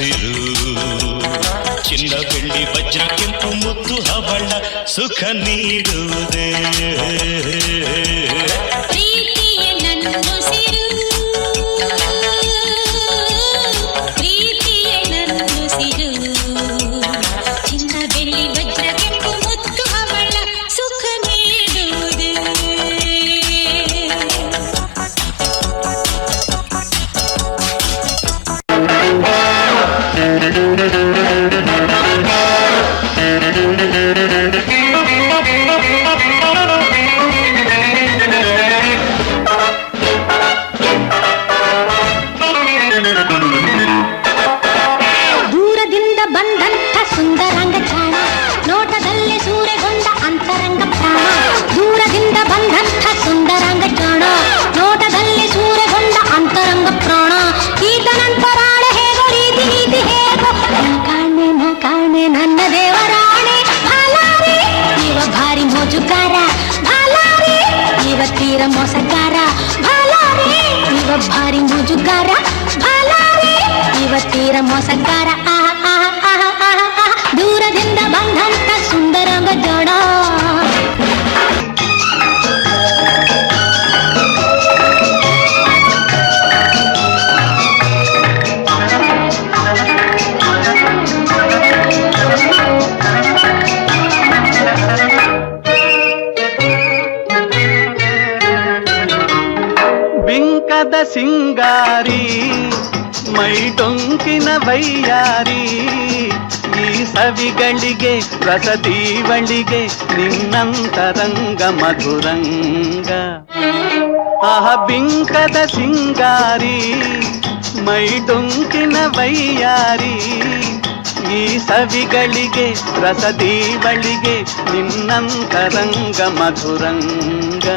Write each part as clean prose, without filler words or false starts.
ಉಸಿರು ಚಿನ್ನ ಬೆಳ್ಳಿ ವಜ್ರ ಕೆಂಪು ಮುತ್ತು ಹವಳ ಸುಖ ನೀಡುವುದೇ ಮೋಸಗಾರ ಭಾಲಾರಿ ಇವ ಭಾರಿ ಮುಜುಗಾರ ಭಾಲಾರಿ ಇವ ತೀರ ಮೋಸಗಾರ ದೂರದಿಂದ ಬಂದಂತ ಸುಂದರಂಗ ಜೋಡ ಸಿಂಗಾರಿ ಮೈ ಡೊಂಕಿನ ವೈಯಾರಿ ಈ ಸವಿಗಳಿಗೆ ರಸದೀವಳಿಗೆ ನಿನ್ನಂತರಂಗ ಮಧುರಂಗ ಆಹ ಬಿಂಕದ ಸಿಂಗಾರಿ ಮೈ ಡೊಂಕಿನ ವೈಯಾರಿ ಈ ಸವಿಗಳಿಗೆ ರಸದೀವಳಿಗೆ ನಿನ್ನಂತರಂಗ ಮಧುರಂಗ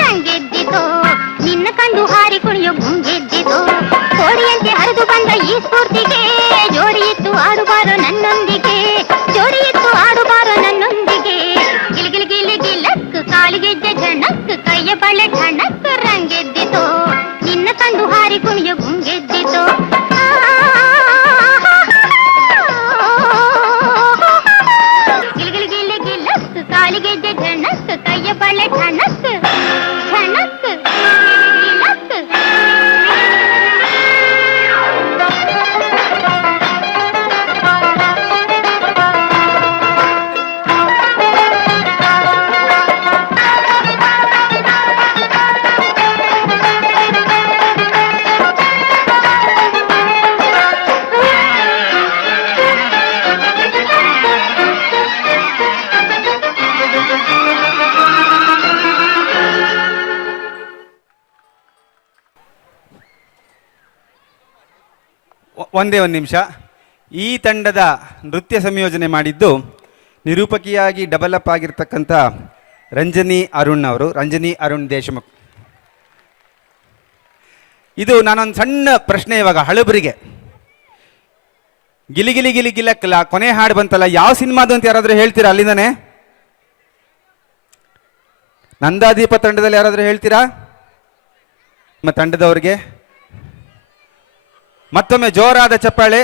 ರಂಗೆದ್ದಿತೋ ನಿನ್ನ ಕಂಡು ಹಾರಿ ಕುಣಿಯೋ ಗುಂಗೆದ್ದಿತೋ ಕೋಡಿಯಂತೆ ಹರಿದು ಬಂದ ಈ ಸ್ಫೂರ್ತಿಗೆ ಜೋಡಿಯಿತ್ತು ಆಡುಬಾರೋ ನನ್ನೊಂದಿಗೆ ಜೋಡಿಯಿತ್ತು ಆಡುಬಾರೋ ನನ್ನೊಂದಿಗೆ ಗಿಲಿಗಿಲಿಗಿಲಿಗಿಲಕ್ ಕಾಲಿಗೆಜ್ಜೆ ಝಣಕ್ ಕೈಯ ಬಳೆ ಠಣಕ್ ರಂಗೆದ್ದಿತೋ ನಿನ್ನ ಕಂಡು ಹಾರಿ ಕುಣಿಯೋ ಗುಂಗೆದ್ದಿತೋ ಗಿಲಿಗಿಲಿಗಿಲಕ್ ಕಾಲಿಗೆಜ್ಜೆ ಝಣಕ್ ಕೈಯ ಬಳೆ ಠಣಕ್ ಒಂದೇ ಒಂದು ನಿಮಿಷ. ಈ ತಂಡದ ನೃತ್ಯ ಸಂಯೋಜನೆ ಮಾಡಿದ್ದು ನಿರೂಪಕಿಯಾಗಿ ಡೆವಲಪ್ ಆಗಿರ್ತಕ್ಕಂಥ ರಂಜನಿ ಅರುಣ್ ಅವರು, ರಂಜನಿ ಅರುಣ್ ದೇಶಮುಖ್. ಇದು ನಾನೊಂದು ಸಣ್ಣ ಪ್ರಶ್ನೆ ಇವಾಗ ಹಳಬರಿಗೆ. ಗಿಲಿಗಿಲಿ ಗಿಲಿಗಿಲಕ್ಕಲ್ಲ ಕೊನೆ ಹಾಡು ಬಂತಲ್ಲ, ಯಾವ ಸಿನಿಮಾದು ಅಂತ ಯಾರಾದರೂ ಹೇಳ್ತೀರಾ? ಅಲ್ಲಿಂದನೇ ನಂದಾದೀಪ ತಂಡದಲ್ಲಿ ಯಾರಾದರೂ ಹೇಳ್ತೀರಾ? ನಿಮ್ಮ ತಂಡದವರಿಗೆ ಮತ್ತೊಮ್ಮೆ ಜೋರಾದ ಚಪ್ಪಾಳೆ.